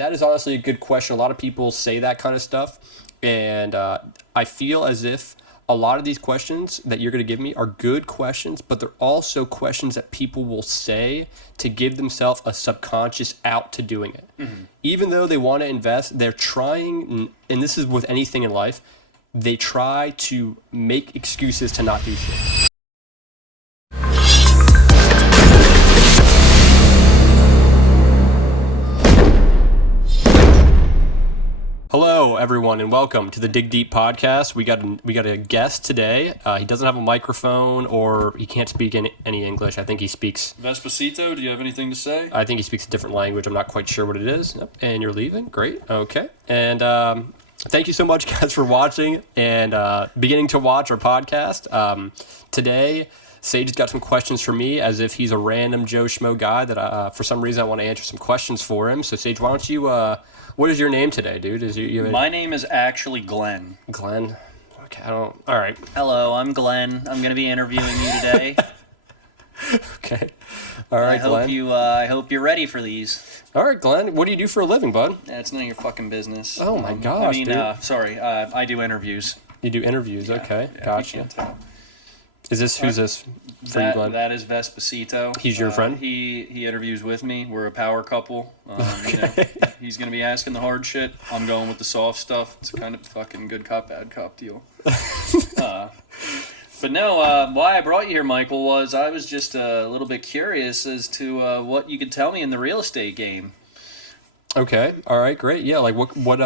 And that is honestly a good question. A lot of people say that kind of stuff. And I feel as if a lot of these questions that you're going to give me are good questions, but they're also questions that people will say to give themselves a subconscious out to doing it. Mm-hmm. Even though they want to invest, they're trying, and this is with anything in life, they try to make excuses to not do shit. Hello, everyone, and welcome to the Dig Deep podcast. We got a guest today. He doesn't have a microphone, or he can't speak any English. I think he speaks Vespacito. Do you have anything to say? I think he speaks a different language. I'm not quite sure what it is. And you're leaving? Great. Okay. And thank you so much, guys, for watching and beginning to watch our podcast. Today, Sage has got some questions for me, as if he's a random Joe Schmo guy that for some reason I want to answer some questions for him. So, Sage, why don't you... what is your name today, dude? My name is actually Glenn. Glenn? Okay, all right. Hello, I'm Glenn. I'm going to be interviewing you today. Okay. All right, Glenn. I hope you're ready for these. All right, Glenn. What do you do for a living, bud? It's none of your fucking business. Oh, my gosh, dude. I do interviews. You do interviews, yeah, okay. Yeah, gotcha. You can't tell. Who's this for you, Glenn? That is Vespacito. He's your friend? He interviews with me. We're a power couple. Okay. He's going to be asking the hard shit. I'm going with the soft stuff. It's a kind of fucking good cop, bad cop deal. But no, why I brought you here, Michael, was I was just a little bit curious as to what you could tell me in the real estate game. Okay. All right. Great. Yeah. Like what?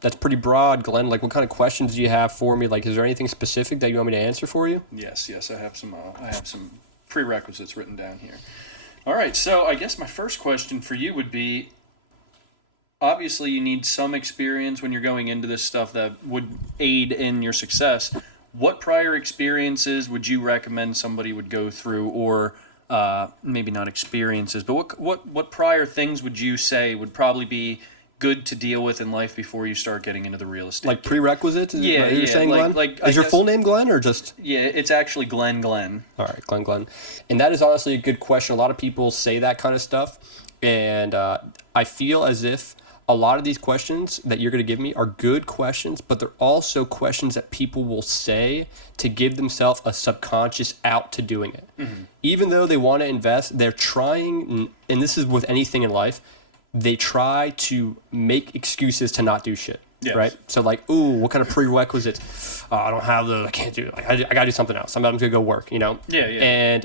That's pretty broad, Glenn. Like, what kind of questions do you have for me? Like, is there anything specific that you want me to answer for you? Yes. I have some prerequisites written down here. All right. So I guess my first question for you would be, obviously you need some experience when you're going into this stuff that would aid in your success. What prior experiences would you recommend somebody would go through, or maybe not experiences, but what prior things would you say would probably be good to deal with in life before you start getting into the real estate? Like prerequisites? Yeah, you're saying, Glenn? Is your full name Glenn, or just? Yeah, it's actually Glenn. All right, Glenn. And that is honestly a good question. A lot of people say that kind of stuff, and I feel as if a lot of these questions that you're going to give me are good questions, but they're also questions that people will say to give themselves a subconscious out to doing it. Mm-hmm. Even though they want to invest, they're trying, and this is with anything in life, they try to make excuses to not do shit. Yes. Right? So like, ooh, what kind of prerequisites? I don't have I can't do it. Like, I got to do something else. I'm going to go work, you know? Yeah. And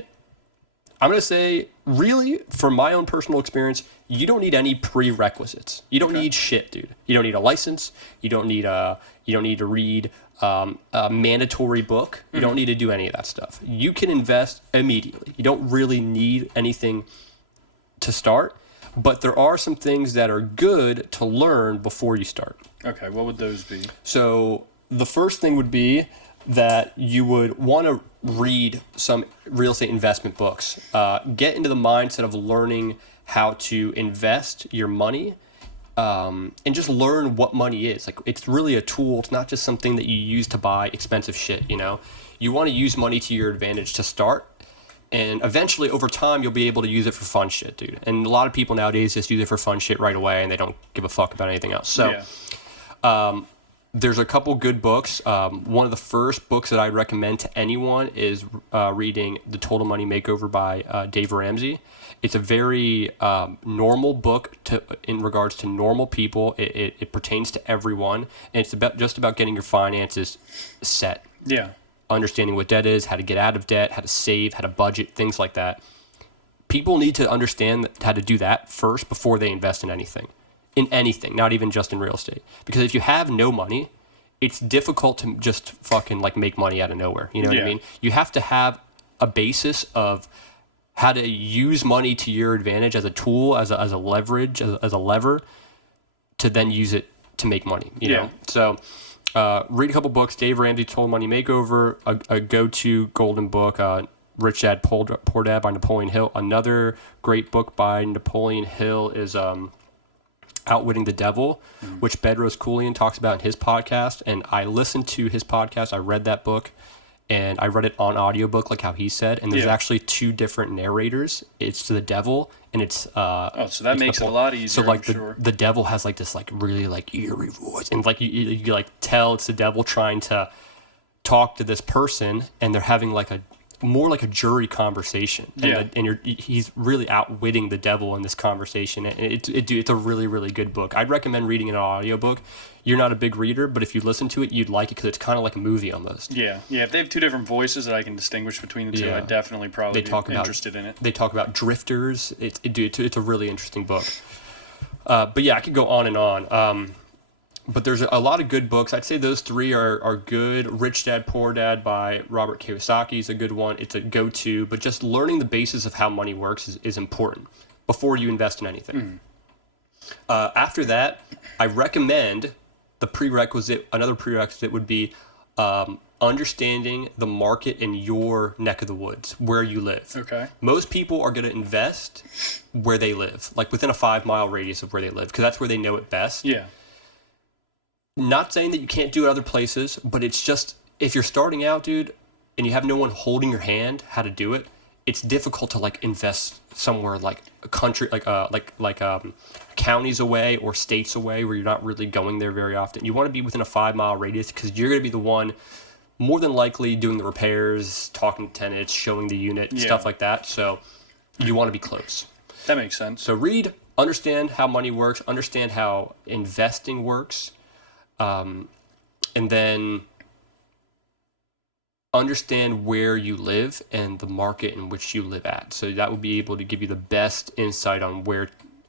I'm going to say, really, from my own personal experience, you don't need any prerequisites. You don't need shit, dude. You don't need a license. You don't need to read a mandatory book. You don't need to do any of that stuff. You can invest immediately. You don't really need anything to start, but there are some things that are good to learn before you start. Okay, what would those be? So the first thing would be that you would want to read some real estate investment books. Get into the mindset of learning how to invest your money, and just learn what money is. Like, it's really a tool. It's not just something that you use to buy expensive shit, you know? You want to use money to your advantage to start, and eventually over time you'll be able to use it for fun shit, dude. And a lot of people nowadays just use it for fun shit right away, and they don't give a fuck about anything else. So there's a couple good books. One of the first books that I recommend to anyone is reading The Total Money Makeover by Dave Ramsey. It's a very normal book in regards to normal people. It pertains to everyone, and it's just about getting your finances set. Yeah. Understanding what debt is, how to get out of debt, how to save, how to budget, things like that. People need to understand how to do that first before they invest in anything. In anything, not even just in real estate. Because if you have no money, it's difficult to just fucking like make money out of nowhere. You know what I mean? You have to have a basis of how to use money to your advantage as a tool, as a leverage, as a lever, to then use it to make money. You know? So read a couple books. Dave Ramsey, Total Money Makeover, a go-to golden book, Rich Dad Poor Dad by Napoleon Hill. Another great book by Napoleon Hill is Outwitting the Devil, which Bedros Keuilian talks about in his podcast. And I listened to his podcast. I read that book. and I read it on audiobook, like how he said. And there's Yeah. actually two different narrators. It's the devil, and it's Oh, so that it's makes it a Napoleon. lot easier. So like I'm sure. the devil has like this like really like eerie voice, and like you like tell it's the devil trying to talk to this person, and they're having like a more like a jury conversation, and, Yeah. he's really outwitting the devil in this conversation, and it's a really really good book. I'd recommend reading an audiobook. You're not a big reader, but if you listen to it, you'd like it because it's kind of like a movie almost. Yeah, yeah. If they have two different voices that I can distinguish between the two, Yeah. I'd definitely probably They talk be about interested in it. They talk about drifters. It's a really interesting book. But yeah, I could go on and on. But there's a lot of good books. I'd say those three are good. Rich Dad, Poor Dad by Robert Kiyosaki is a good one. It's a go-to. But just learning the basis of how money works is important before you invest in anything. After that, I recommend another prerequisite would be understanding the market in your neck of the woods, where you live. Okay. Most people are going to invest where they live, like within a 5-mile radius of where they live, because that's where they know it best. Yeah. Not saying that you can't do it other places, but it's just, if you're starting out, dude, and you have no one holding your hand how to do it, it's difficult to like invest somewhere like a country, like counties away or states away where you're not really going there very often. You want to be within a 5-mile radius because you're going to be the one more than likely doing the repairs, talking to tenants, showing the unit, Yeah. stuff like that. So you want to be close. That makes sense. So read, understand how money works, understand how investing works, and then understand where you live and the market in which you live at. So that would be able to give you the best insight on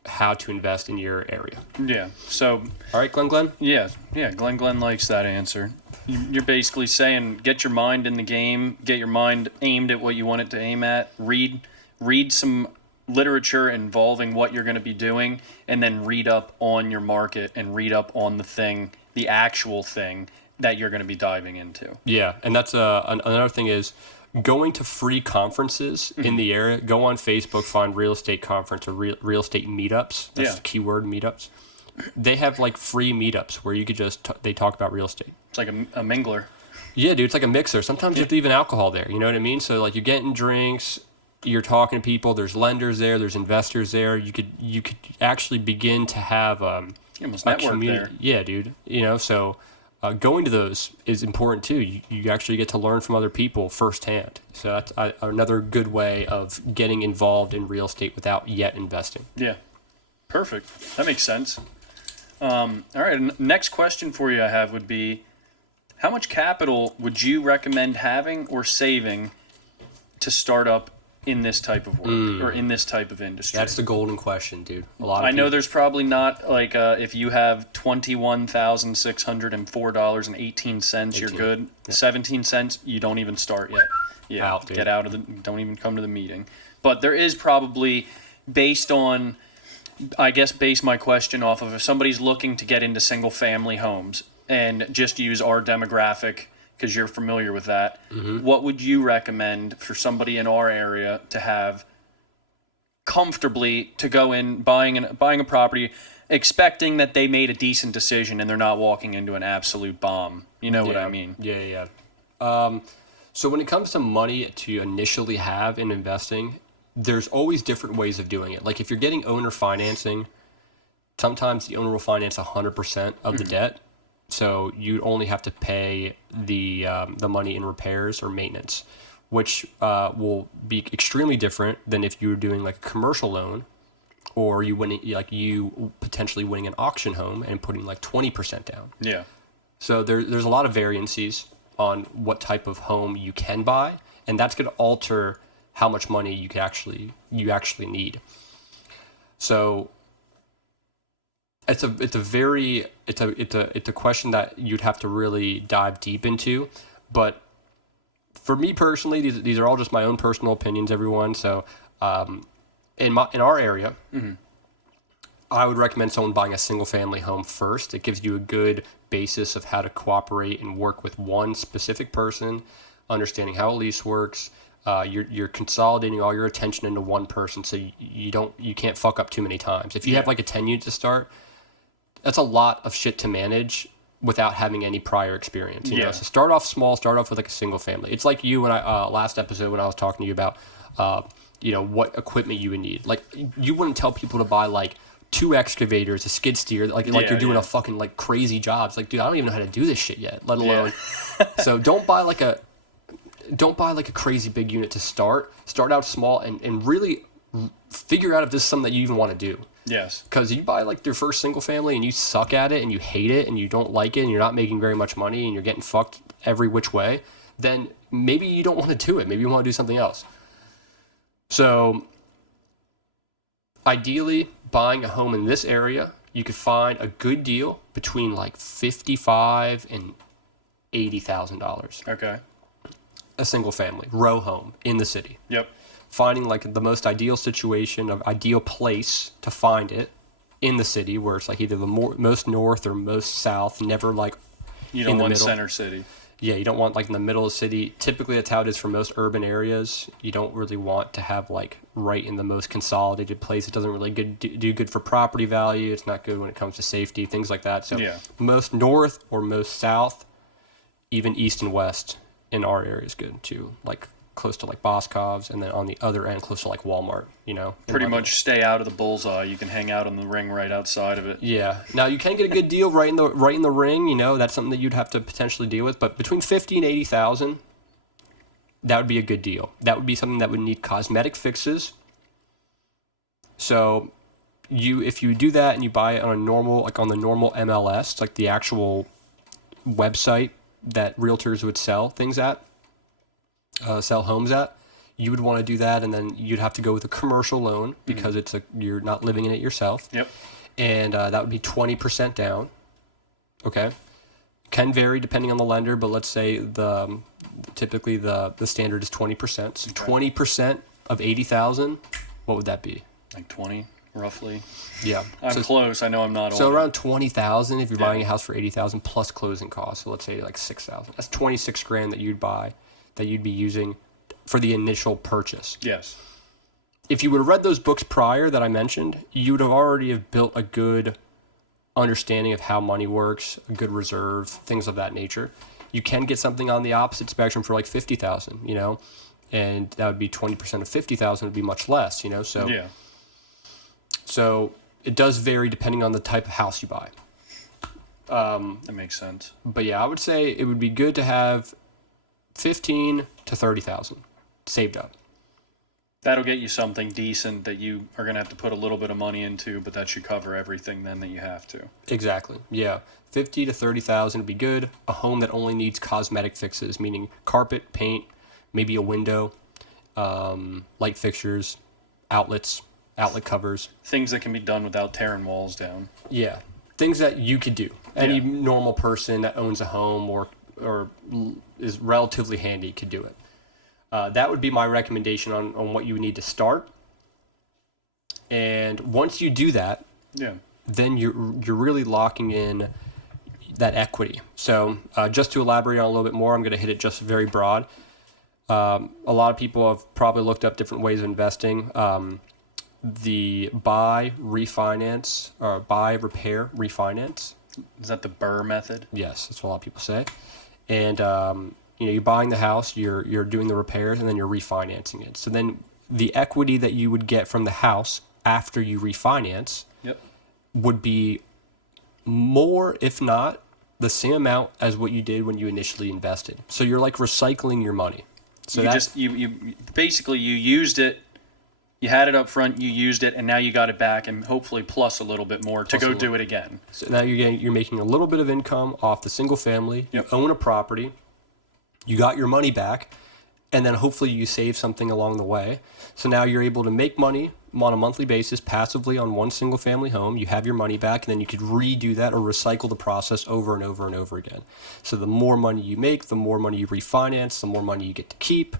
how to invest in your area. Yeah. So, All right, Glenn? yeah. Glenn likes that answer. You're basically saying get your mind in the game, get your mind aimed at what you want it to aim at. Read some literature involving what you're going to be doing, and then read up on your market and read up on the actual thing that you're going to be diving into. Yeah, and that's another thing is going to free conferences in the area. Go on Facebook, find real estate conference or real estate meetups. That's Yeah. the keyword, meetups. They have like free meetups where you could just they talk about real estate. It's like a mingler. Yeah, dude, it's like a mixer. Sometimes there's even alcohol there. You know what I mean? So like you're getting drinks, you're talking to people. There's lenders there. There's investors there. You could actually begin to have You almost a network community. there. Yeah, dude. You know, so going to those is important too. You actually get to learn from other people firsthand. So that's another good way of getting involved in real estate without yet investing. Yeah. Perfect. That makes sense. All right. Next question for you I have would be, how much capital would you recommend having or saving to start up in this type of work or in this type of industry? That's the golden question, dude. A lot of I know people- there's probably not like if you have $21,604.18, you're 18. good. 17 cents, you don't even start yet. Yeah, Out, dude. get out of the. Don't even come to the meeting. But there is probably, based on, I guess, base my question off of if somebody's looking to get into single family homes and just use our demographic because you're familiar with that. What would you recommend for somebody in our area to have comfortably to go in buying a property, expecting that they made a decent decision and they're not walking into an absolute bomb? You know what I mean? Yeah. So when it comes to money to initially have in investing, there's always different ways of doing it. Like if you're getting owner financing, sometimes the owner will finance 100% of the debt. So you only have to pay the money in repairs or maintenance, which will be extremely different than if you were doing like a commercial loan, or you potentially winning an auction home and putting like 20% down. Yeah. So there's a lot of variances on what type of home you can buy, and that's going to alter how much money you actually need. So it's a question that you'd have to really dive deep into. But for me personally, these are all just my own personal opinions, everyone. So in our area, I would recommend someone buying a single family home first. It gives you a good basis of how to cooperate and work with one specific person, understanding how a lease works. You're consolidating all your attention into one person, so you can't fuck up too many times. If you have like a 10 unit to start, that's a lot of shit to manage without having any prior experience. You know, Yeah. so start off small. Start off with like a single family. It's like you and I last episode when I was talking to you about you know, what equipment you would need. Like you wouldn't tell people to buy like 2 excavators, a skid steer, like Yeah, you're doing yeah. a fucking like crazy job. It's like, dude, I don't even know how to do this shit yet, let alone. So don't buy like a crazy big unit to start. Start out small and really figure out if this is something that you even want to do. Yes. Because you buy like your first single family and you suck at it and you hate it and you don't like it and you're not making very much money and you're getting fucked every which way, then maybe you don't want to do it. Maybe you want to do something else. So ideally, buying a home in this area, you could find a good deal between like $55,000 and $80,000. Okay. A single family row home in the city. Yep. Finding like the most ideal situation, of ideal place to find it in the city, where it's like either the most north or most south, never like You don't in the want middle. center city. Yeah, you don't want like in the middle of the city. Typically, that's how it is for most urban areas. You don't really want to have like right in the most consolidated place. It doesn't really do good for property value. It's not good when it comes to safety, things like that. So Yeah. most north or most south, even east and west in our area is good too. Like close to like Boscov's, and then on the other end, close to like Walmart. You know, in Pretty my- much stay out of the bullseye. You can hang out on the ring right outside of it. Yeah. Now you can get a good deal right in the ring. You know, that's something that you'd have to potentially deal with. But between 50 and 80,000, that would be a good deal. That would be something that would need cosmetic fixes. So, if you do that and you buy it on on the normal MLS, like the actual website that realtors would sell things at, sell homes at, you would want to do that, and then you'd have to go with a commercial loan because you're not living in it yourself. Yep. And that would be 20% down. Okay, can vary depending on the lender, but let's say typically the standard is 20%. So 20% of 80,000, what would that be? Like 20, roughly. Yeah, I'm so, close. I know I'm not so older. around 20,000 if you're Yeah. buying a house for 80,000 plus closing costs. So let's say like 6,000. That's 26 grand that you'd be using for the initial purchase. Yes. If you would have read those books prior that I mentioned, you would have already have built a good understanding of how money works, a good reserve, things of that nature. You can get something on the opposite spectrum for like 50,000, you know, and that would be 20% of 50,000 would be much less, you know. So Yeah. so it does vary depending on the type of house you buy. That makes sense. But yeah, I would say it would be good to have 15 to 30,000 saved up. That'll get you something decent that you are going to have to put a little bit of money into, but that should cover everything then that you have to. Exactly. Yeah. 50 to 30,000 would be good. A home that only needs cosmetic fixes, meaning carpet, paint, maybe a window, light fixtures, outlets, outlet covers. Things that can be done without tearing walls down. Yeah. Things that you could do. Any Yeah. normal person that owns a home or is relatively handy could do it. That would be my recommendation on what you would need to start. And once you do that, Yeah. then you're really locking in that equity. So just to elaborate on a little bit more, I'm going to hit it just very broad. A lot of people have probably looked up different ways of investing. The buy, refinance, or buy, repair, refinance. Is that the Burr method? Yes, that's what a lot of people say. And you're buying the house, you're doing the repairs, and then you're refinancing it. So then the equity that you would get from the house after you refinance Yep. would be more, if not the same amount as what you did when you initially invested. So you're like recycling your money. So You basically you used it, you had it up front, you used it, and now you got it back, and hopefully plus a little bit more to Plus a go little. do it again. So now you're making a little bit of income off the single family. Yep. You own a property. You got your money back, and then hopefully you save something along the way. So now you're able to make money on a monthly basis passively on one single family home. You have your money back, and then you could redo that or recycle the process over and over and over again. So the more money you make, the more money you refinance, the more money you get to keep,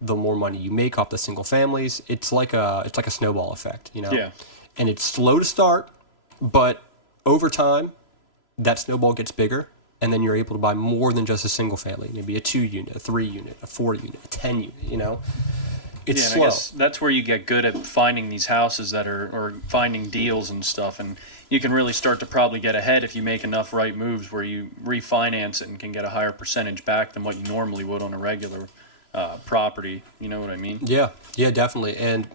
the more money you make off the single families. It's like a snowball effect, you know. Yeah. And it's slow to start, but over time, that snowball gets bigger, and then you're able to buy more than just a single family. Maybe a 2 unit, a 3 unit, a 4 unit, a 10 unit, you know? It's Yeah, and slow. I guess that's where you get good at finding these houses that are, or finding deals and stuff, and you can really start to probably get ahead if you make enough right moves where you refinance it and can get a higher percentage back than what you normally would on a regular property. You know what I mean? Yeah, yeah, definitely. And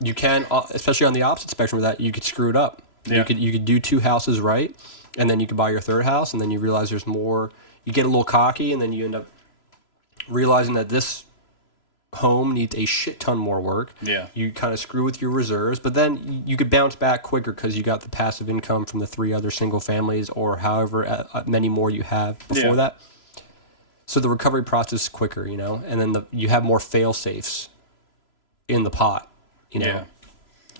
you can, especially on the opposite spectrum of that, you could screw it up. Yeah. You could do two houses right, and then you could buy your third house, and then you realize there's more. You get a little cocky, and then you end up realizing that this home needs a shit ton more work. Yeah. You kind of screw with your reserves, but then you could bounce back quicker because you got the passive income from the three other single families or however many more you have before Yeah. that. So the recovery process is quicker, you know, and then you have more fail safes in the pot, you know. Yeah.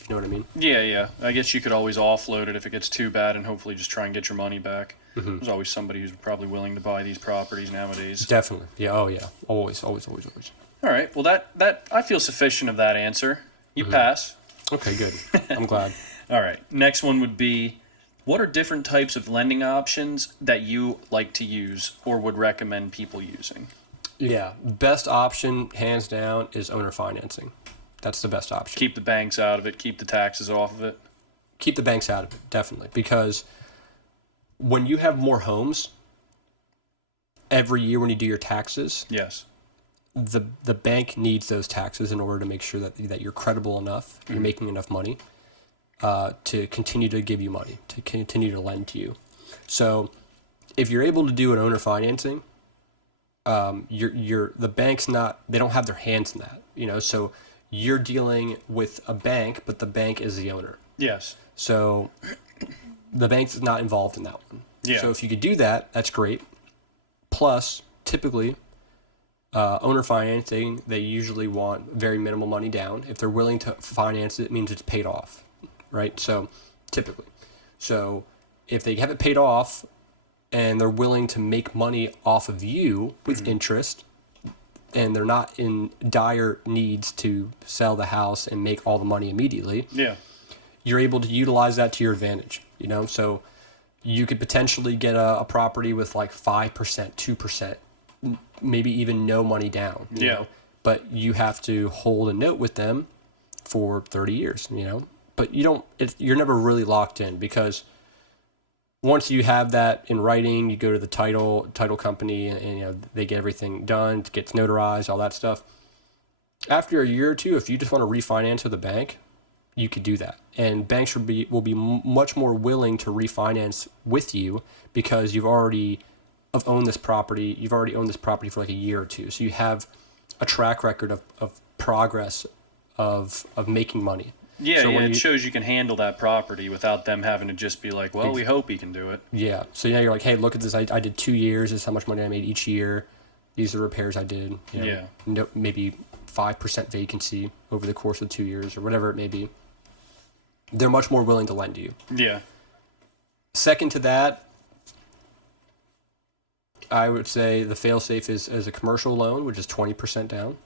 You know what I mean? Yeah, yeah. I guess you could always offload it if it gets too bad and hopefully just try and get your money back. Mm-hmm. There's always somebody who's probably willing to buy these properties nowadays. Definitely. Yeah. Oh, yeah. Always, always, always, always. All right. Well, that I feel sufficient of that answer. You Mm-hmm. pass. Okay, good. I'm glad. All right. Next one would be, what are different types of lending options that you like to use or would recommend people using? Yeah. Best option, hands down, is owner financing. That's the best option. Keep the banks out of it. Keep the taxes off of it. Keep the banks out of it, definitely, because when you have more homes every year when you do your taxes, Yes. the bank needs those taxes in order to make sure that you're credible enough, you're making enough money to continue to give you money, to continue to lend to you. So if you're able to do an owner financing, the bank's not, they don't have their hands in that, you know, so you're dealing with a bank, but the bank is the owner. Yes. So the bank's not involved in that one. Yeah. So if you could do that, that's great. Plus, typically, owner financing, they usually want very minimal money down. If they're willing to finance it, it means it's paid off, right? So typically. So if they have it paid off and they're willing to make money off of you with interest, and they're not in dire needs to sell the house and make all the money immediately, Yeah. you're able to utilize that to your advantage, you know? So you could potentially get a property with like 5%, 2%, maybe even no money down, you Yeah. know? But you have to hold a note with them for 30 years, you know? But you're never really locked in, because once you have that in writing, you go to the title company and you know, they get everything done, it gets notarized, all that stuff. After a year or two, if you just want to refinance with a bank, you could do that. And banks will be much more willing to refinance with you because you've already owned this property. You've already owned this property for like a year or two. So you have a track record of progress of making money. Yeah, So yeah. when It you- shows you can handle that property without them having to just be like, well, we hope he can do it. Yeah. So now you're like, hey, look at this. I did 2 years. This is how much money I made each year. These are the repairs I did. You know, Yeah. No, maybe 5% vacancy over the course of 2 years or whatever it may be. They're much more willing to lend to you. Yeah. Second to that, I would say the fail-safe is a commercial loan, which is 20% down.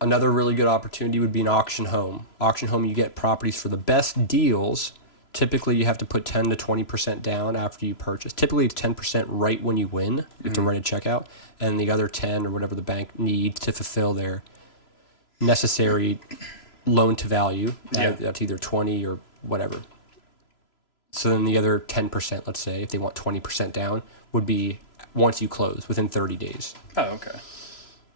Another really good opportunity would be an auction home. Auction home, you get properties for the best deals. Typically, you have to put 10 to 20% down after you purchase. Typically, it's 10% right when you win. You have to write a check out. And the other 10 or whatever the bank needs to fulfill their necessary loan to value. Yeah. That's either 20 or whatever. So then the other 10%, let's say, if they want 20% down, would be once you close, within 30 days. Oh, okay.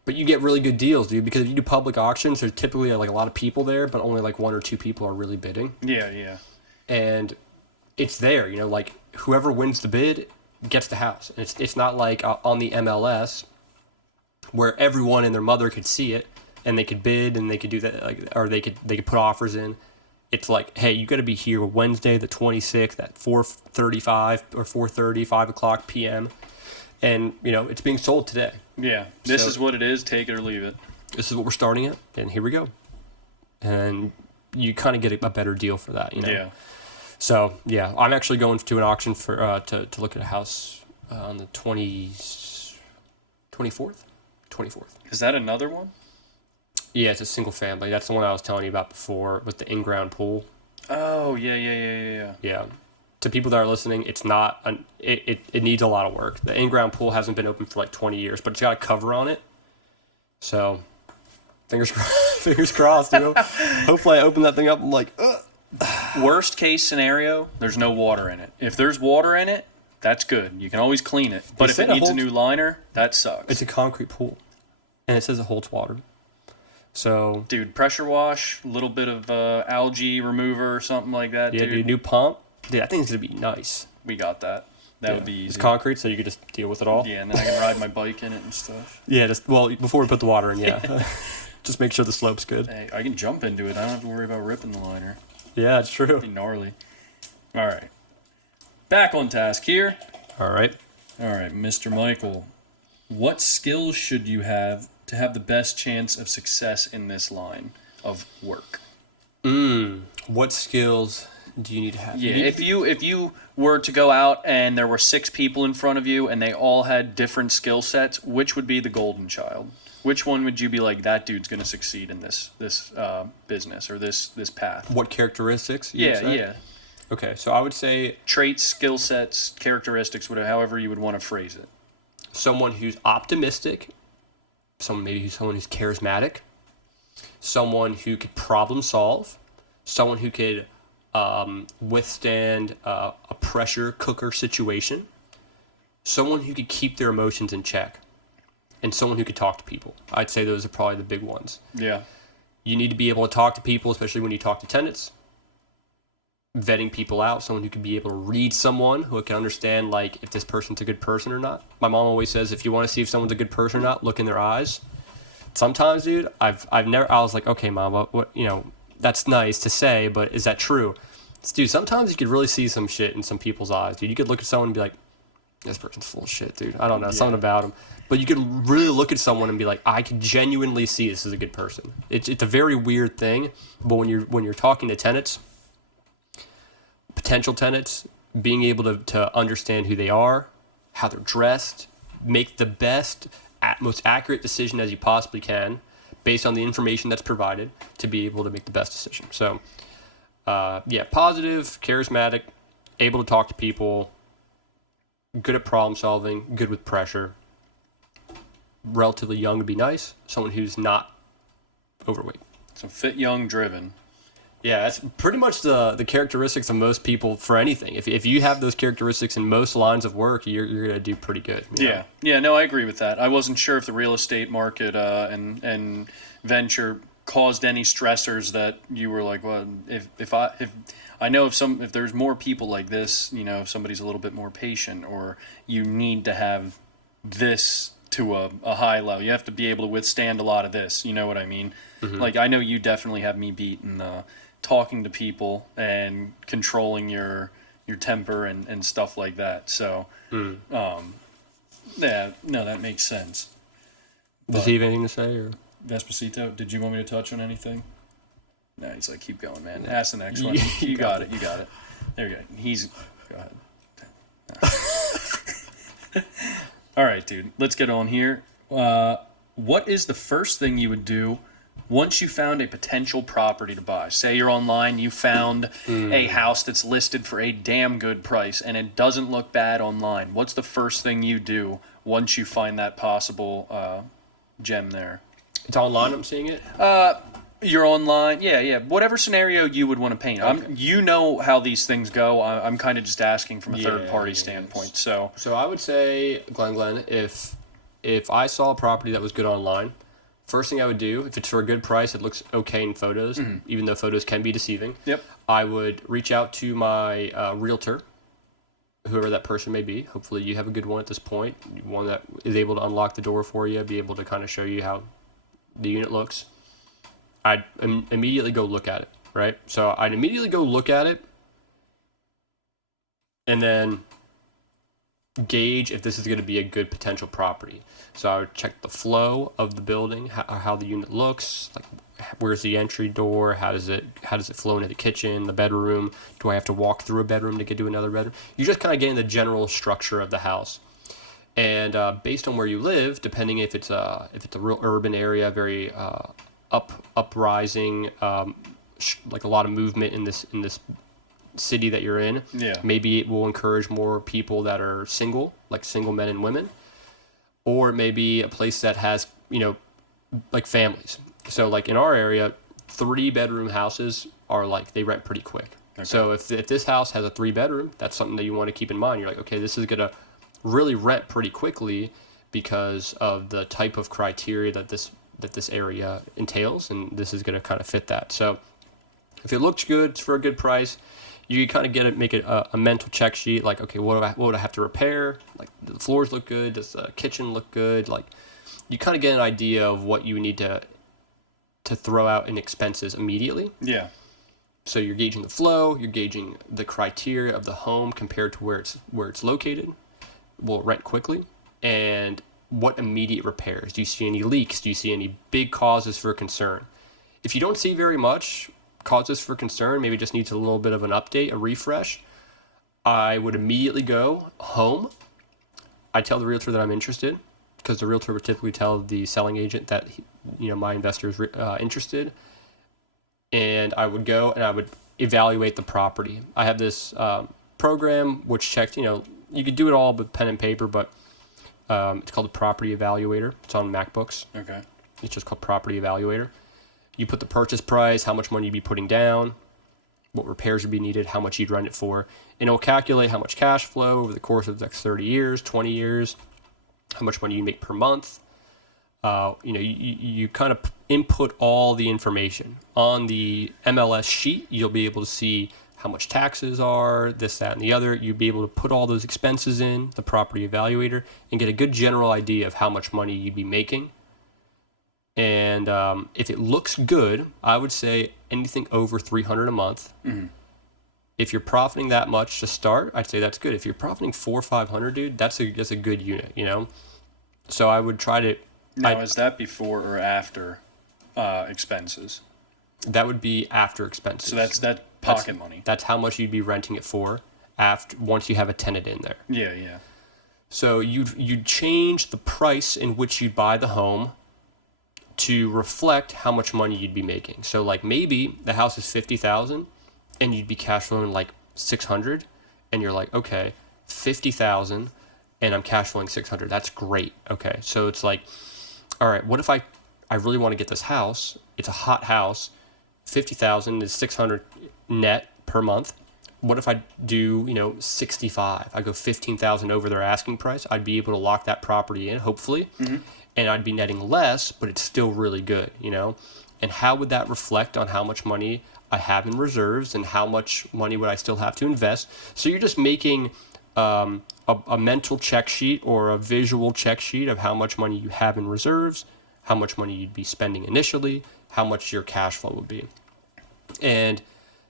But you get really good deals, dude, because if you do public auctions, there's typically like a lot of people there, but only like 1 or 2 people are really bidding. Yeah, yeah. And it's there, you know, like whoever wins the bid gets the house. And it's not like on the MLS where everyone and their mother could see it and they could bid and they could do that, like, or they could put offers in. It's like, hey, you got to be here Wednesday the 26th at 4:35 or 4:30, 5 o'clock p.m. And, you know, it's being sold today. Yeah. This So- is what it is. Take it or leave it. This is what we're starting at, and here we go. And you kind of get a better deal for that, you know? Yeah. So, yeah, I'm actually going to an auction for to look at a house on the 24th? 24th. Is that another one? Yeah, it's a single family. That's the one I was telling you about before with the in-ground pool. Oh, yeah, yeah, yeah, yeah, yeah. Yeah. To people that are listening, it's not it needs a lot of work. The in-ground pool hasn't been open for like 20 years, but it's got a cover on it. So Fingers crossed, dude. Hopefully I open that thing up. I'm like, ugh. Worst case scenario, there's no water in it. If there's water in it, that's good. You can always clean it. But if said it it needs a holds- new liner, that sucks. It's a concrete pool, and it says it holds water. So Dude, pressure wash, a little bit of algae remover or something like that, yeah, dude, new pump. Dude, I think it's gonna be nice. We got that. That would be It's easy. concrete, so you could just deal with it all. Yeah, and then I can ride my bike in it and stuff. Yeah, just before we put the water in, yeah. Just make sure the slope's good. Hey, I can jump into it. I don't have to worry about ripping the liner. Yeah, it's true. It'd be gnarly. All right. Back on task here. All right. All right, Mr. Michael. What skills should you have to have the best chance of success in this line of work? What skills do you need to have? Yeah, if you were to go out and there were 6 people in front of you and they all had different skill sets, which would be the golden child? Which one would you be like, that dude's going to succeed in this business or this path? What characteristics? you would Yeah, say? yeah. Okay, so I would say Traits, skill sets, characteristics, whatever, however you would want to phrase it. someone who's optimistic, someone who's charismatic, someone who could problem solve, someone who could withstand a pressure cooker situation, someone who could keep their emotions in check, and someone who could talk to people. I'd say those are probably the big ones. Yeah. You need to be able to talk to people, especially when you talk to tenants. Vetting people out, someone who can be able to read someone, who can understand like if this person's a good person or not. My mom always says, if you want to see if someone's a good person or not, look in their eyes. Sometimes, dude, I was like, okay, mom, what that's nice to say, but is that true? Dude, sometimes you could really see some shit in some people's eyes, dude. You could look at someone and be like, this person's full of shit, dude. I don't know, something about them. But you could really look at someone and be like, I can genuinely see this is a good person. It's a very weird thing, but when you're talking to tenants, potential tenants, being able to understand who they are, how they're dressed, make the best, most accurate decision as you possibly can, based on the information that's provided, to be able to make the best decision. So, positive, charismatic, able to talk to people, good at problem solving, good with pressure. Relatively young would be nice. Someone who's not overweight. So fit, young, driven. Yeah, that's pretty much the characteristics of most people for anything. If you have those characteristics in most lines of work, you're going to do pretty good. you know? Yeah, no, I agree with that. I wasn't sure if the real estate market and venture caused any stressors that you were like, well, if I know if there's more people like this, if somebody's a little bit more patient, or you need to have this to a high level, you have to be able to withstand a lot of this. You know what I mean? Mm-hmm. Like, I know you definitely have me beat in talking to people and controlling your temper and stuff like that. So, yeah, no, that makes sense. Does he have anything to say? Or? Despacito, did you want me to touch on anything? No, he's like, keep going, man. Ask the next one. You You got it. There you go. Go ahead. All right, dude. Let's get on here. What is the first thing you would do once you found a potential property to buy? Say you're online, you found a house that's listed for a damn good price, and it doesn't look bad online. What's the first thing you do once you find that possible gem there? It's online, I'm seeing it? You're online, yeah. Whatever scenario you would want to paint. Okay. You know how these things go. I'm kind of just asking from a third-party yes. standpoint. So I would say, Glenn, if I saw a property that was good online, first thing I would do, if it's for a good price, it looks okay in photos, even though photos can be deceiving. Yep. I would reach out to my realtor, whoever that person may be. Hopefully you have a good one at this point, one that is able to unlock the door for you, be able to kind of show you how the unit looks. I'd immediately go look at it, right? So I'd immediately go look at it and then gauge if this is going to be a good potential property. So I would check the flow of the building, how the unit looks, like where's the entry door, how does it flow into the kitchen, the bedroom, do I have to walk through a bedroom to get to another bedroom? You just kind of get in the general structure of the house. And based on where you live, depending if it's a real urban area, very uprising, like a lot of movement in this city that you're in. Yeah. Maybe it will encourage more people that are single, like single men and women, or maybe a place that has like families. So like in our area, 3-bedroom houses are like they rent pretty quick. Okay. So if this house has a 3-bedroom, that's something that you want to keep in mind. You're like, okay, this is gonna really rent pretty quickly because of the type of criteria that this area entails, and this is gonna kind of fit that. So if it looks good, it's for a good price. You kind of make it a mental check sheet. Like, okay, what would I have to repair? Like, do the floors look good? Does the kitchen look good? Like, you kind of get an idea of what you need to throw out in expenses immediately. Yeah. So you're gauging the flow, you're gauging the criteria of the home compared to where it's located. Will it rent quickly? And what immediate repairs? Do you see any leaks? Do you see any big causes for concern? If you don't see very much causes for concern, maybe just needs a little bit of an update, a refresh, I would immediately go home. I tell the realtor that I'm interested, because the realtor would typically tell the selling agent that my investor is interested, and I would go and I would evaluate the property. I have this program which checks, you could do it all with pen and paper, but it's called the Property Evaluator. It's on MacBooks. Okay. It's just called Property Evaluator. You put the purchase price, how much money you'd be putting down, what repairs would be needed, how much you'd rent it for, and it'll calculate how much cash flow over the course of the next 30 years, 20 years, how much money you make per month. You kind of input all the information. On the MLS sheet, you'll be able to see how much taxes are, this, that, and the other. You'll be able to put all those expenses in the Property Evaluator and get a good general idea of how much money you'd be making. And if it looks good, I would say anything over $300 a month. Mm-hmm. If you're profiting that much to start, I'd say that's good. If you're profiting $400 or $500, dude, that's a good unit, So I would try to. Now, is that before or after expenses? That would be after expenses. So that's pocket money. That's how much you'd be renting it for once you have a tenant in there. Yeah, yeah. So you'd change the price in which you'd buy the home to reflect how much money you'd be making. So like maybe the house is $50,000 and you'd be cash flowing like $600, and you're like, okay, $50,000 and I'm cash flowing $600. That's great. Okay, so it's like, all right, what if I really want to get this house? It's a hot house. $50,000 is $600 net per month. What if I do 65? I go $15,000 over their asking price. I'd be able to lock that property in, hopefully. Mm-hmm. And I'd be netting less, but it's still really good, And how would that reflect on how much money I have in reserves and how much money would I still have to invest? So you're just making a mental check sheet or a visual check sheet of how much money you have in reserves, how much money you'd be spending initially, how much your cash flow would be. And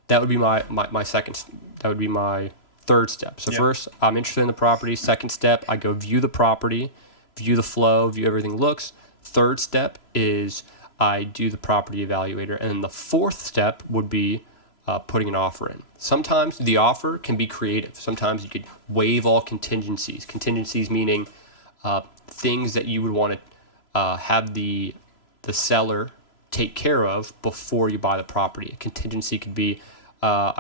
that would be my second, that would be my third step. So First, I'm interested in the property. Second step, I go view the property, view the flow, view everything looks. Third step is I do the Property Evaluator. And then the fourth step would be putting an offer in. Sometimes the offer can be creative. Sometimes you could waive all contingencies. Contingencies meaning things that you would want to have the seller take care of before you buy the property. A contingency could be Like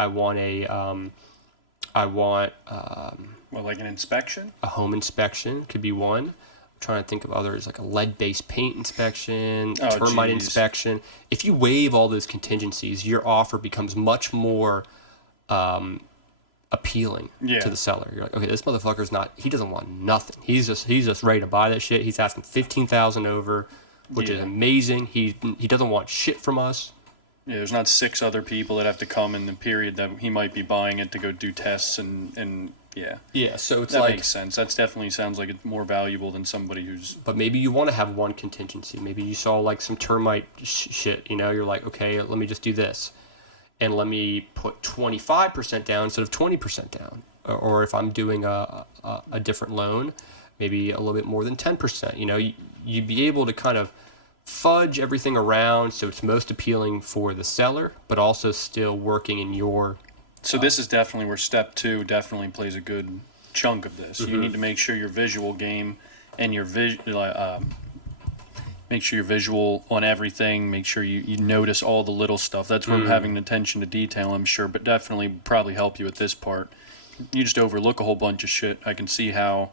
an inspection? A home inspection could be one. I'm trying to think of others, like a lead-based paint inspection, termite inspection. If you waive all those contingencies, your offer becomes much more appealing to the seller. You're like, okay, this motherfucker's he doesn't want nothing. He's just ready to buy that shit. He's asking $15,000 over, which is amazing. He doesn't want shit from us. Yeah, there's not 6 other people that have to come in the period that he might be buying it to go do tests and yeah. Yeah, so it's that like... makes sense. That definitely sounds like it's more valuable than somebody who's... But maybe you want to have one contingency. Maybe you saw like some termite shit, You're like, okay, let me just do this. And let me put 25% down instead of 20% down. Or if I'm doing a different loan, maybe a little bit more than 10%. You'd be able to kind of fudge everything around so it's most appealing for the seller, but also still working in your... So this is definitely where step 2 definitely plays a good chunk of this. Mm-hmm. You need to make sure your visual game and your make sure you're visual on everything. Make sure you notice all the little stuff. That's where having attention to detail, I'm sure, but definitely probably help you at this part. You just overlook a whole bunch of shit. I can see how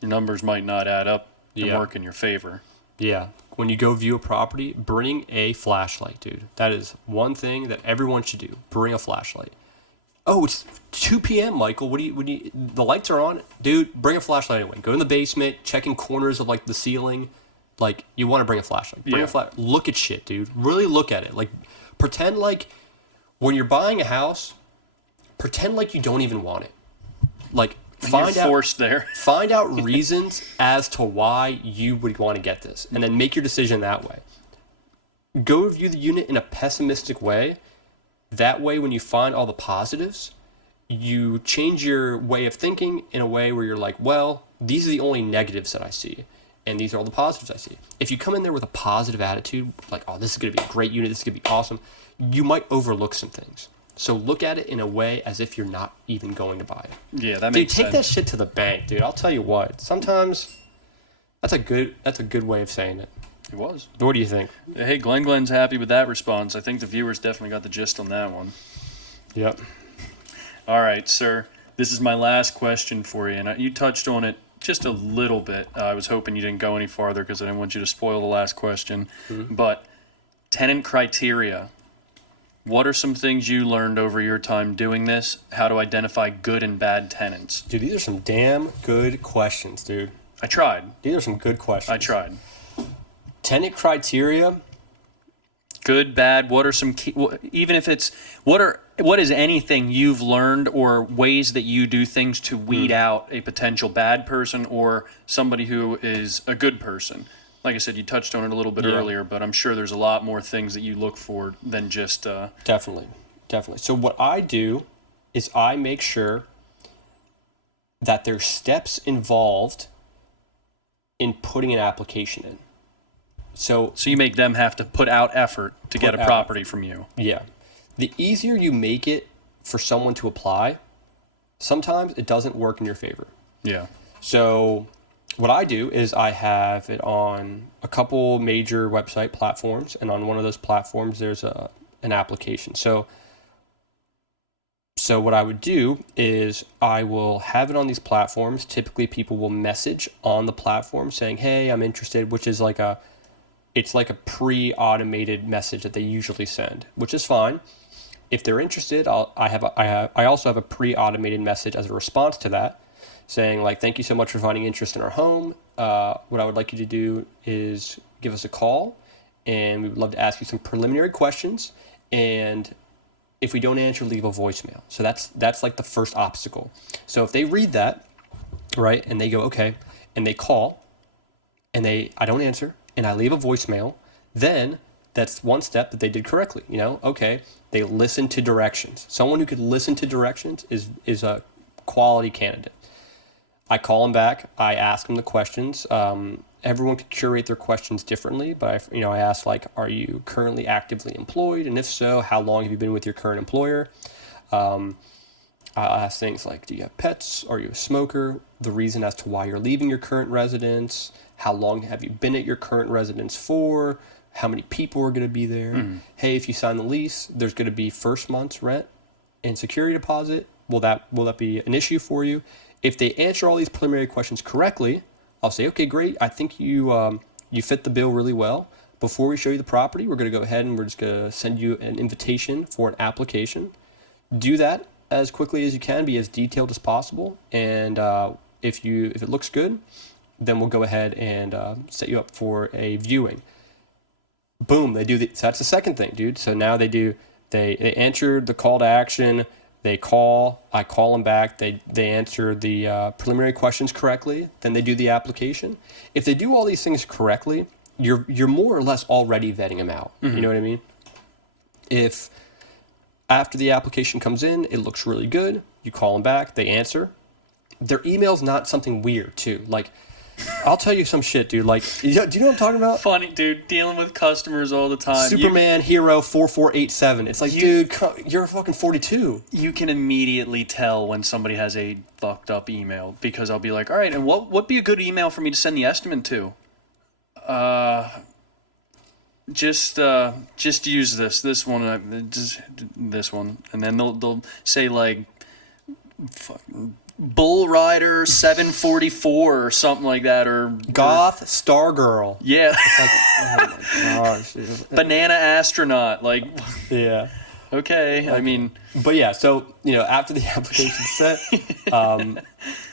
your numbers might not add up and work in your favor. Yeah. When you go view a property, bring a flashlight, dude. That is one thing that everyone should do. Bring a flashlight. Oh, it's 2 p.m., Michael. The lights are on? Dude, bring a flashlight anyway. Go in the basement, check in corners of like the ceiling. Like, you want to bring a flashlight. Bring Yeah. a look at shit, dude. Really look at it. Like, pretend like when you're buying a house, pretend like you don't even want it. Like, find You're out forced there. find out reasons as to why you would want to get this, and then make your decision that way. Go view the unit in a pessimistic way. That way, when you find all the positives, you change your way of thinking in a way where you're like, well, these are the only negatives that I see, and these are all the positives I see. If you come in there with a positive attitude, like, oh, this is going to be a great unit, this is going to be awesome, you might overlook some things. So look at it in a way as if you're not even going to buy it. Yeah, that Dude, makes take sense. that shit to the bank, dude. I'll tell you what. Sometimes that's a good way of saying it. It was. What do you think? Hey, Glenn's happy with that response. I think the viewers definitely got the gist on that one. Yep. All right, sir. This is my last question for you, and you touched on it just a little bit. I was hoping you didn't go any farther because I didn't want you to spoil the last question. But tenant criteria. What are some things you learned over your time doing this? How to identify good and bad tenants? Dude, these are some damn good questions, dude. I tried. These are some good questions. I tried. Tenant criteria. Good, bad. What are some key? Even if it's what is anything you've learned or ways that you do things to weed out a potential bad person or somebody who is a good person? Like I said, you touched on it a little bit Yeah. earlier, but I'm sure there's a lot more things that you look for than just. Definitely. So what I do is I make sure that there's steps involved in putting an application in. So So you make them have to put out effort to get a out- property from you. yeah, the easier you make it for someone to apply, sometimes it doesn't work in your favor. Yeah. So what I do is I have it on a couple major website platforms, and on one of those platforms there's an application. So what I would do is I will have it on these platforms. Typically people will message on the platform saying, "Hey, I'm interested," which is like a pre-automated message that they usually send, which is fine. If they're interested, I also have a pre-automated message as a response to that, saying like, "Thank you so much for finding interest in our home. What I would like you to do is give us a call, and we would love to ask you some preliminary questions. And if we don't answer, leave a voicemail." So that's like the first obstacle. So if they read that, right, and they go, okay, and they call, and I don't answer, and I leave a voicemail, then that's one step that they did correctly. Okay, they listen to directions. Someone who could listen to directions is a quality candidate. I call them back. I ask them the questions. Everyone could curate their questions differently, but I ask like, "Are you currently actively employed? And if so, how long have you been with your current employer?" I'll ask things like, "Do you have pets? Are you a smoker? The reason as to why you're leaving your current residence. How long have you been at your current residence for? How many people are going to be there? Hey, if you sign the lease, there's going to be first month's rent and security deposit. Will that be an issue for you?" If they answer all these preliminary questions correctly, I'll say, "Okay, great. I think you fit the bill really well. Before we show you the property, we're going to go ahead and we're just going to send you an invitation for an application. Do that as quickly as you can, be as detailed as possible. And if it looks good, then we'll go ahead and set you up for a viewing." Boom, they do so that's the second thing, dude. So now they answer the call to action. They call, I call them back. They answer the preliminary questions correctly. Then they do the application. If they do all these things correctly, you're more or less already vetting them out. You know what I mean? If after the application comes in, it looks really good, you call them back, they answer. Their email's not something weird too. Like, I'll tell you some shit, dude. Like, do you know what I'm talking about? Funny, dude. Dealing with customers all the time. Superman Hero 4487. It's like, dude, you're fucking 42. You can immediately tell when somebody has a fucked up email because I'll be like, "All right, and what would be a good email for me to send the estimate to?" Just use this one, and then they'll say like, fucking Bull Rider 744 or something like that, or Goth Stargirl. yeah, Like, oh my gosh. Dude. Banana Astronaut. Like, Yeah. okay, I mean, But yeah, so after the application's set,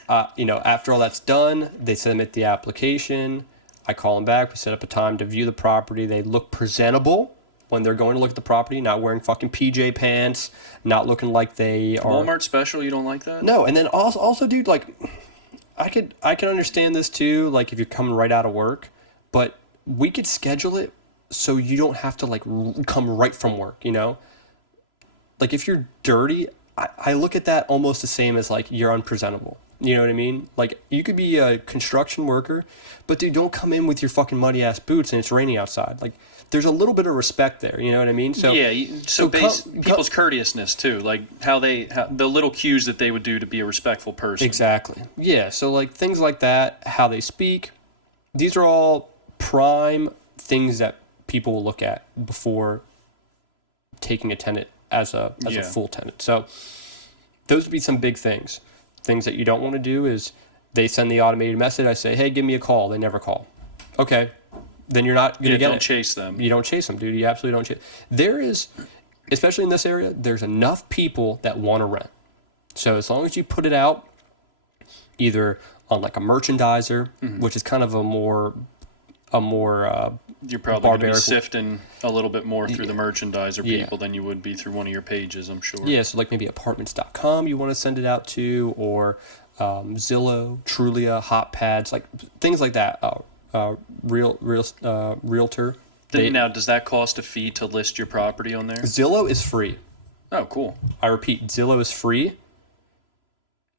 after all that's done, they submit the application. I call them back. We set up a time to view the property. They look presentable when they're going to look at the property, not wearing fucking PJ pants, not looking like they are. Walmart special. You don't like that? No, and then also, dude, like, I can understand this too. Like, if you're coming right out of work, but we could schedule it so you don't have to like come right from work. Like if you're dirty, I look at that almost the same as like you're unpresentable. You know what I mean? Like you could be a construction worker, but dude, don't come in with your fucking muddy ass boots and it's raining outside. Like there's a little bit of respect there. You know what I mean? So Yeah. So come- people's courteousness too, like how the little cues that they would do to be a respectful person. Exactly. Yeah. So like things like that, how they speak, these are all prime things that people will look at before taking a tenant as a Yeah. full tenant. So those would be some big things. Things that you don't want to do is they send the automated message. I say, hey, give me a call. They never call. Okay. Then you're not going to get Don't it. chase them. You don't chase them, dude. You absolutely don't chase. There is, especially in this area, there's enough people that want to rent. So as long as you put it out, either on like a merchandiser, which is kind of a more You're probably going to be barbaric- sifting a little bit more through the merchandiser Yeah. people than you would be through one of your pages, I'm sure. yeah, so like maybe apartments.com you want to send it out to, or Zillow, Trulia, Hot Pads, like things like that. Realtor. Now, does that cost a fee to list your property on there? Zillow is free. Oh, cool. I repeat, Zillow is free.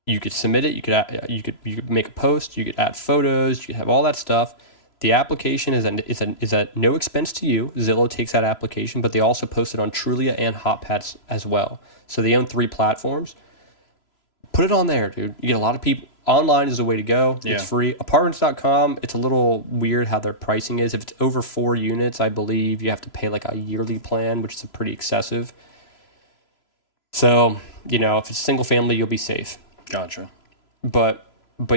You could submit it. You could make a post. You could add photos. You could have all that stuff. The application is at no expense to you. Zillow takes that application, but they also post it on Trulia and HotPads as well. So they own 3 platforms. Put it on there, dude. You get a lot of people. Online is the way to go. Yeah. It's free. Apartments.com, it's a little weird how their pricing is. If it's over 4 units, I believe you have to pay like a yearly plan, which is pretty excessive. So, if it's single family, you'll be safe. Gotcha. But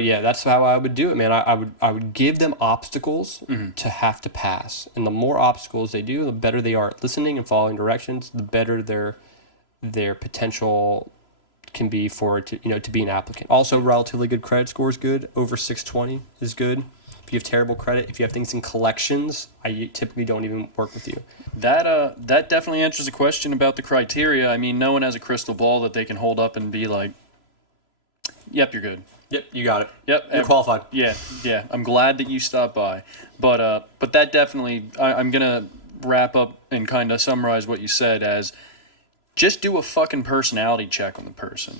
yeah, that's how I would do it, man. I would give them obstacles to have to pass, and the more obstacles they do, the better they are at listening and following directions. The better their potential can be for it to be an applicant. Also, relatively good credit score is good. Over 620 is good. If you have terrible credit, if you have things in collections, I typically don't even work with you. That definitely answers the question about the criteria. I mean, no one has a crystal ball that they can hold up and be like, "Yep, you're good." Yep, you got it. Yep, You're qualified. Yeah. I'm glad that you stopped by, but that definitely. I'm gonna wrap up and kind of summarize what you said as, just do a fucking personality check on the person.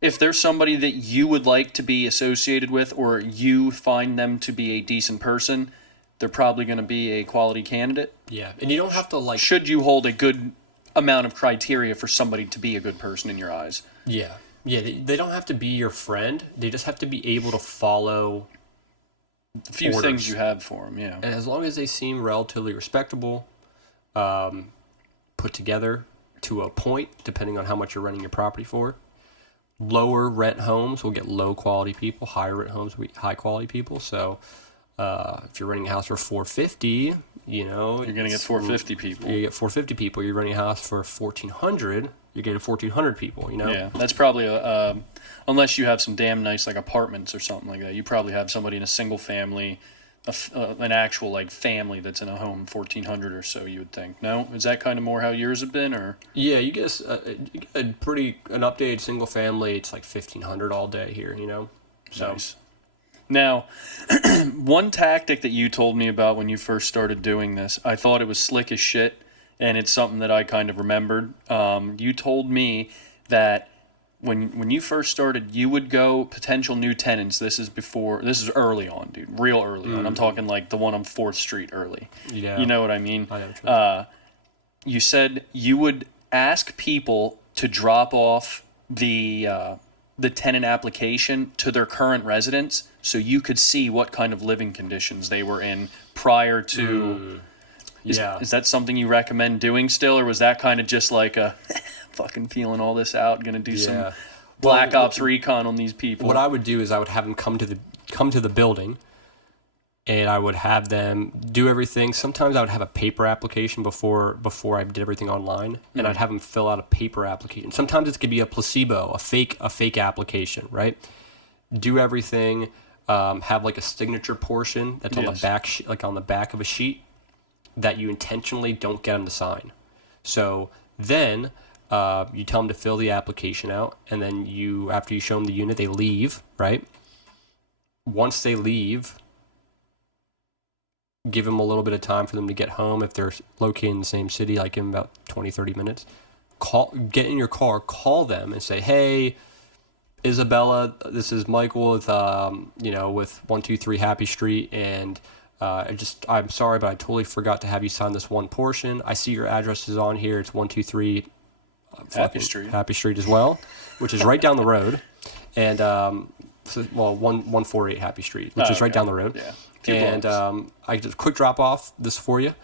If there's somebody that you would like to be associated with, or you find them to be a decent person, they're probably going to be a quality candidate. Yeah, and you don't have to like. Should you hold a good amount of criteria for somebody to be a good person in your eyes? Yeah. Yeah, they don't have to be your friend. They just have to be able to follow A few orders. things you have for them, yeah. And as long as they seem relatively respectable, put together to a point, depending on how much you're renting your property for. Lower rent homes will get low quality people. Higher rent homes will get high quality people. So if you're renting a house for $450, You're going to get 450 people. You get 450 people. You're renting a house for $1,400, you're getting 1,400 people. Yeah, that's probably unless you have some damn nice like apartments or something like that. You probably have somebody in a single family, an actual like family that's in a home, 1,400 or so. You would think. No, is that kind of more how yours have been, or? Yeah, you get an updated single family. It's like 1,500 all day here. So Nice. Now, one tactic that you told me about when you first started doing this, I thought it was slick as shit, and it's something that I kind of remembered. You told me that when you first started, you would go potential new tenants. This is early on, dude, real early on. I'm talking like the one on 4th Street early. Yeah. You know what I mean? I know what you mean. You said you would ask people to drop off the tenant application to their current residence, so you could see what kind of living conditions they were in prior to. Is that something you recommend doing still, or was that kind of just like a fucking feeling all this out, gonna do some Black Ops Recon on these people. What I would do is I would have them come to the building, and I would have them do everything. Sometimes I would have a paper application before I did everything online, and I'd have them fill out a paper application. Sometimes it could be a placebo, a fake application, right? Do everything. Have like a signature portion that's on the back, like on the back of a sheet, that you intentionally don't get them to sign. So then you tell them to fill the application out, and then after you show them the unit, they leave, right? Once they leave, give them a little bit of time for them to get home. If they're located in the same city, like give them about 20, 30 minutes. Get in your car, call them and say, hey, Isabella, this is Michael with 123 Happy Street, and I'm sorry, but I totally forgot to have you sign this one portion. I see your address is on here. It's 123 Happy Street as well, which is right down the road, and 148 Happy Street, which is right down the road. Yeah. And I just quick drop off this for you,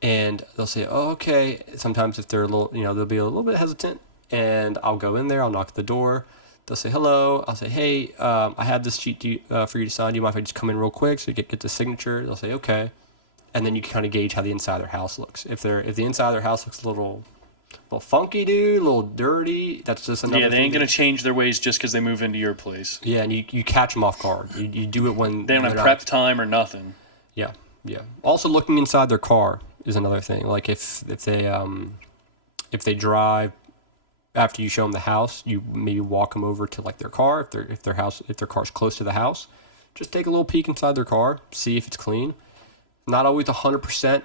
and they'll say, "Oh, okay." Sometimes if they're a little, they'll be a little bit hesitant, and I'll go in there. I'll knock at the door. They'll say hello. I'll say, hey, I have this sheet for you to sign. Do you mind if I just come in real quick so you get the signature? They'll say okay, and then you can kind of gauge how the inside of their house looks. If the inside of their house looks a little funky, dude, a little dirty, that's just another. Yeah, they ain't gonna change their ways just because they move into your place. Yeah, and you catch them off guard. You do it when they don't have prep time or nothing. Yeah. Also, looking inside their car is another thing. Like if they drive. After you show them the house, you maybe walk them over to like their car. If their car's close to the house, just take a little peek inside their car, see if it's clean. Not always 100%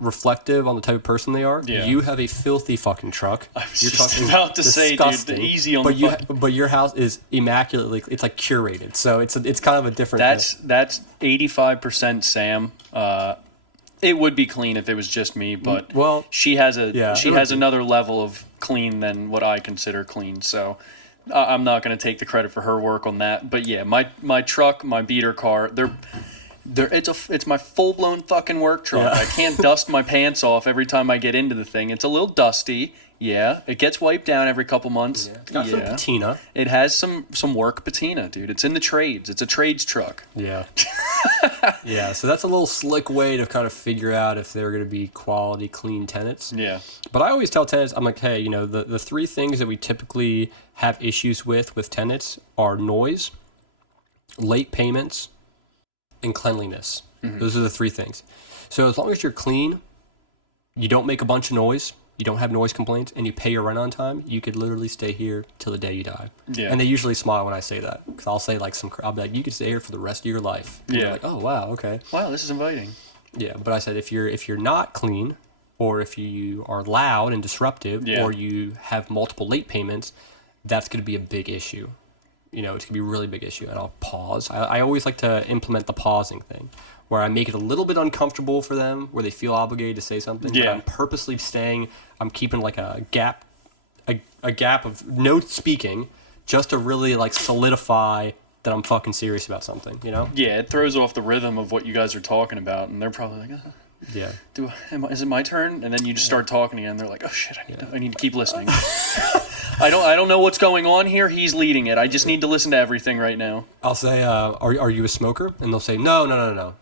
reflective on the type of person they are. Yeah. You have a filthy fucking truck. I was just about to say, dude, easy on but your house is immaculately. It's like curated, so it's kind of a different. That's 85% Sam. It would be clean if it was just me, but she has another level of clean than what I consider clean. So I'm not going to take the credit for her work on that. But yeah, my truck, my beater car, it's my full blown fucking work truck. Yeah. I can't dust my pants off every time I get into the thing. It's a little dusty. Yeah, it gets wiped down every couple months. Yeah. It's got some patina. It has some work patina, dude. It's in the trades. It's a trades truck. Yeah. Yeah, so that's a little slick way to kind of figure out if they're going to be quality, clean tenants. Yeah. But I always tell tenants, I'm like, hey, the three things that we typically have issues with tenants are noise, late payments, and cleanliness. Mm-hmm. Those are the three things. So as long as you're clean, you don't make a bunch of noise, you don't have noise complaints, and you pay your rent on time, you could literally stay here till the day you die. Yeah. And they usually smile when I say that, because I'll say I'll be like, you could stay here for the rest of your life. And they're like, oh wow, okay. Wow, this is inviting. Yeah, but I said if you're not clean, or if you are loud and disruptive, or you have multiple late payments, that's going to be a big issue. It's going to be a really big issue. And I'll pause. I always like to implement the pausing thing, where I make it a little bit uncomfortable for them, where they feel obligated to say something. Yeah. But I'm purposely I'm keeping like a gap of no speaking, just to really like solidify that I'm fucking serious about something, Yeah, it throws off the rhythm of what you guys are talking about, and they're probably like, yeah. Is it my turn? And then you just start talking again. They're like, oh shit, I need to keep listening. I don't know what's going on here. He's leading it. I just need to listen to everything right now. I'll say, are you a smoker? And they'll say, no.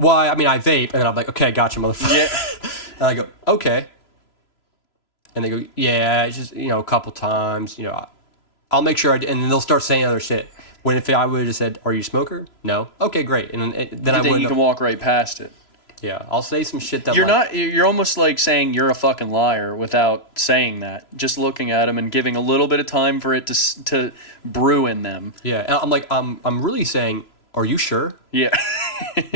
Well, I mean, I vape, and I'm like, okay, gotcha, motherfucker. Yeah. And I go, okay. And they go, yeah, just, a couple times, I'll make sure and then they'll start saying other shit. When if I would have said, are you a smoker? No. Okay, great. And then you can walk right past it. Yeah, I'll say some shit that you're almost like saying you're a fucking liar without saying that. Just looking at them and giving a little bit of time for it to brew in them. Yeah, and I'm like, I'm really saying, are you sure? Yeah.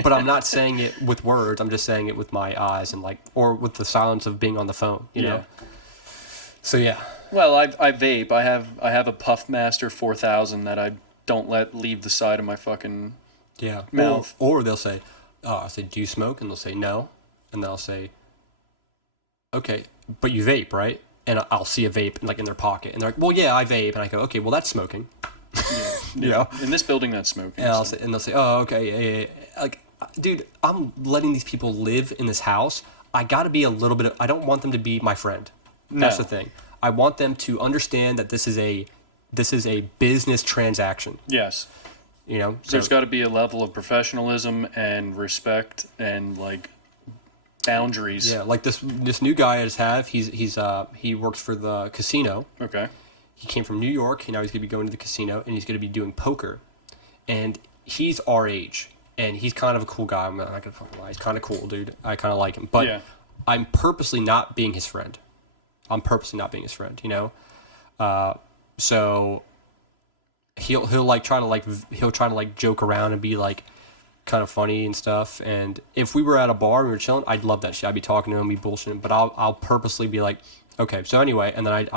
But I'm not saying it with words. I'm just saying it with my eyes and or with the silence of being on the phone, you know? So, yeah. Well, I vape. I have a Puffmaster 4000 that I don't let leave the side of my fucking mouth. Or they'll say, I say, do you smoke? And they'll say, no. And they'll say, okay, but you vape, right? And I'll see a vape in their pocket. And they're like, well, yeah, I vape. And I go, okay, well, that's smoking. Yeah. In this building, that's smoking. And they'll say, oh, okay, yeah. Like, dude, I'm letting these people live in this house. I got to be a little bit I don't want them to be my friend. That's the thing. I want them to understand that this is a business transaction. Yes. You know, so, There's got to be a level of professionalism and respect and like boundaries. yeah, like this new guy I just have. He works for the casino. Okay. He came from New York, and now he's going to be going to the casino, and he's going to be doing poker. And he's our age, and he's kind of a cool guy. I'm not going to fucking lie. He's kind of cool, dude. I kind of like him. But Yeah. I'm purposely not being his friend. You know? So he'll like try to like joke around and be like kind of funny and stuff. And if we were at a bar and we were chilling, I'd love that shit. I'd be talking to him, be bullshitting, but I'll purposely be like, okay, so anyway, and then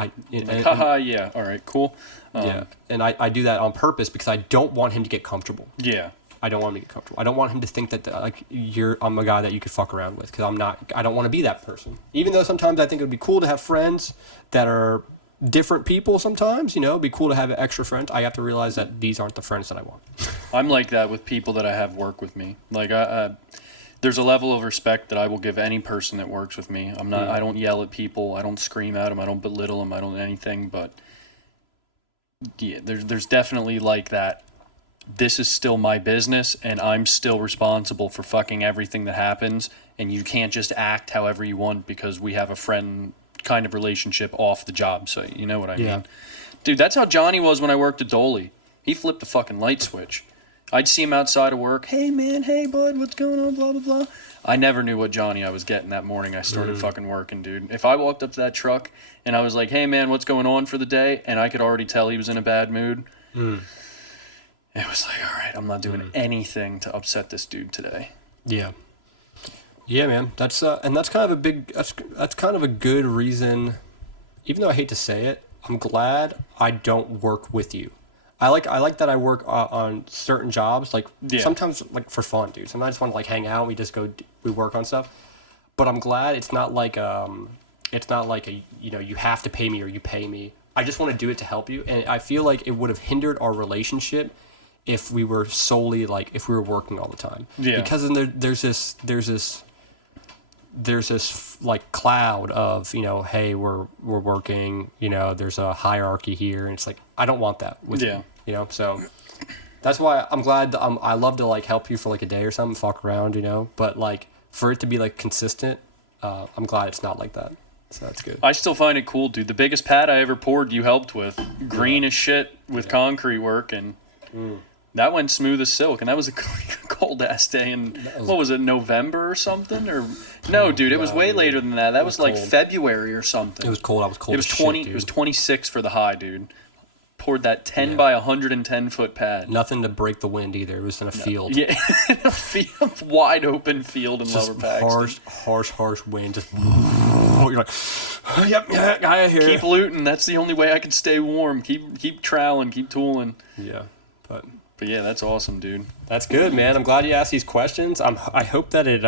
Haha, yeah. All right, cool. yeah, and I do that on purpose because I don't want him to get comfortable. Yeah. I don't want him to get comfortable. I don't want him to think that I'm a guy that you could fuck around with, because I'm not. I don't want to be that person. Even though sometimes I think it would be cool to have friends that are different people. Sometimes, you know, it'd be cool to have extra friends. I have to realize that these aren't the friends that I want. I'm like that with people that I have work with me. Like there's a level of respect that I will give any person that works with me. I'm not. I don't yell at people. I don't scream at them. I don't belittle them. I don't anything. But yeah, there's definitely like that. This is still my business, and I'm still responsible for fucking everything that happens. And you can't just act however you want because we have a friend kind of relationship off the job. So you know what I mean, dude. That's how Johnny was when I worked at Dolly. He flipped the fucking light switch. I'd see him outside of work. Hey, man. Hey, bud. What's going on? Blah, blah, blah. I never knew what Johnny I was getting that morning I started fucking working, dude. If I walked up to that truck and I was like, hey, man, what's going on for the day? And I could already tell he was in a bad mood. It was like, all right, I'm not doing anything to upset this dude today. Yeah. Yeah, man. That's and that's kind of a big. That's kind of a good reason. Even though I hate to say it, I'm glad I don't work with you. I like that I work on certain jobs, like sometimes like for fun, dude. Sometimes I just want to like hang out. We just we work on stuff. But I'm glad it's not like a you have to pay me or you pay me. I just want to do it to help you, and I feel like it would have hindered our relationship if we were solely like if we were working all the time. Yeah. Because then there's this like cloud of, hey, we're working, there's a hierarchy here, and it's like I don't want that with you. So that's why I'm glad I love to like help you for like a day or something, fuck around, but like for it to be like consistent, I'm glad it's not like that. So that's good. I still find it cool, dude. The biggest pad I ever poured you helped with, green as shit with concrete work, and that went smooth as silk, and that was a cold ass day in what was it, November or something? Or no, dude, it was way later than that. That was like February or something. It was cold. I was cold. It was 20. It was 26 for the high, dude. Poured that 10 by 110 foot pad. Nothing to break the wind either. It was in a field. Yeah, a wide open field in Just Lower Paxton. harsh wind. Just you're like, yep, I hear. Keep looting. That's the only way I can stay warm. Keep troweling. Keep tooling. Yeah, but yeah, that's awesome, dude. That's good, man. I'm glad you asked these questions. I hope that it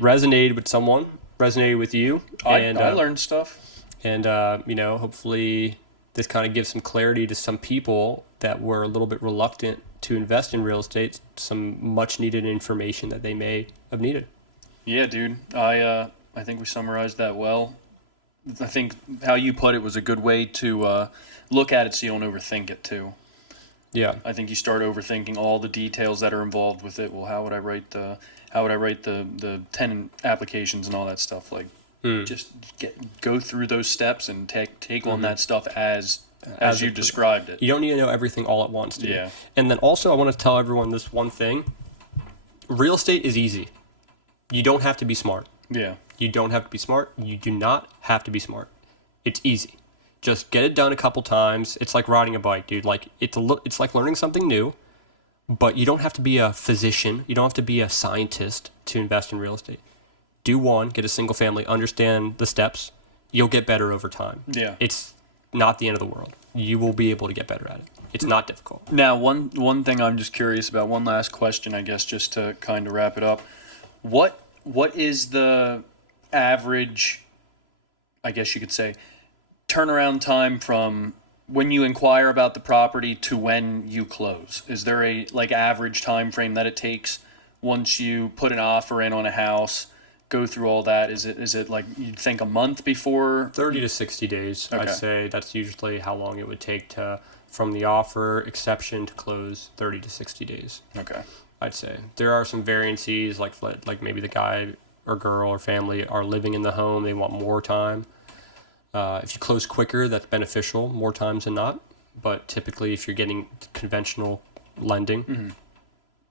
resonated with someone, resonated with you. I learned stuff. And hopefully this kind of gives some clarity to some people that were a little bit reluctant to invest in real estate, some much needed information that they may have needed. Yeah, dude. I think we summarized that well. I think how you put it was a good way to look at it so you don't overthink it too. Yeah. I think you start overthinking all the details that are involved with it. Well, how would I write the tenant applications and all that stuff? Like, just go through those steps and take on that stuff as you described it. You don't need to know everything all at once, dude. Yeah. And then also, I want to tell everyone this one thing. Real estate is easy. You don't have to be smart. Yeah. You don't have to be smart. You do not have to be smart. It's easy. Just get it done a couple times. It's like riding a bike, dude. Like it's like learning something new, but you don't have to be a physician. You don't have to be a scientist to invest in real estate. Do one, get a single family, understand the steps. You'll get better over time. Yeah. It's not the end of the world. You will be able to get better at it. It's not difficult. Now, one thing I'm just curious about, one last question, I guess, just to kind of wrap it up. What is the average, I guess you could say, turnaround time from when you inquire about the property to when you close? Is there a average time frame that it takes once you put an offer in on a house, go through all that? Is it like you'd think a month before? 30 to 60 days, I'd Okay. say. That's usually how long it would take to from the offer exception to close. 30 to 60 days, Okay. I'd say. There are some variances, like maybe the guy or girl or family are living in the home, they want more time. If you close quicker, that's beneficial more times than not. But typically, if you're getting conventional lending,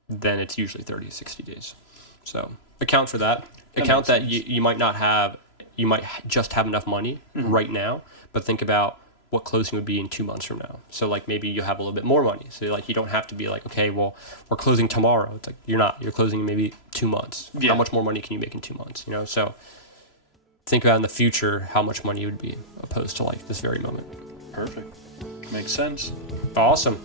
then it's usually 30 to 60 days. So account for that. Account that you might not have, you might just have enough money right now, but think about what closing would be in 2 months from now. So like maybe you have a little bit more money. So like you don't have to be like, okay, well, we're closing tomorrow. It's like you're not. You're closing in maybe 2 months. Yeah. How much more money can you make in 2 months? You know, so think about in the future how much money you would be opposed to like this very moment. Perfect. Makes sense. Awesome.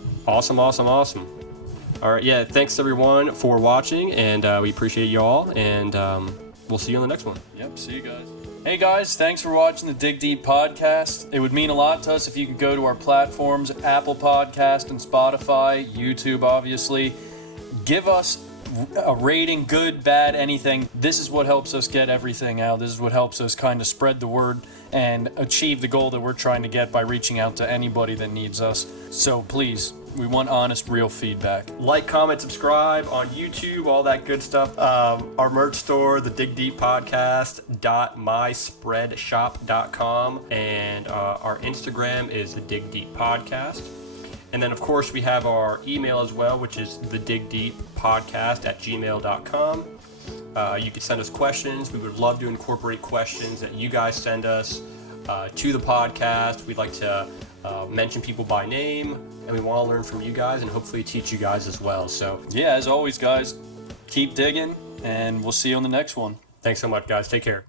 All right, yeah, thanks everyone for watching, and we appreciate you all, and we'll see you on the next one. Yep. See you guys. Hey guys, thanks for watching the Dig Deep podcast. It would mean a lot to us if you could go to our platforms, Apple Podcast and Spotify, YouTube obviously. Give us a rating, good, bad, anything. This is what helps us get everything out. This is what helps us kind of spread the word and achieve the goal that we're trying to get by reaching out to anybody that needs us. So please, we want honest, real feedback. Like, comment, subscribe on YouTube, all that good stuff. Our merch store, the Dig Deep Podcast.myspreadshop.com, and our Instagram is the Dig Deep Podcast. And then, of course, we have our email as well, which is the Dig Deep Podcast at gmail.com. You can send us questions. We would love to incorporate questions that you guys send us to the podcast. We'd like to mention people by name, and we want to learn from you guys and hopefully teach you guys as well. So, Yeah, as always, guys, keep digging, and we'll see you on the next one. thanks so much, guys. Take care.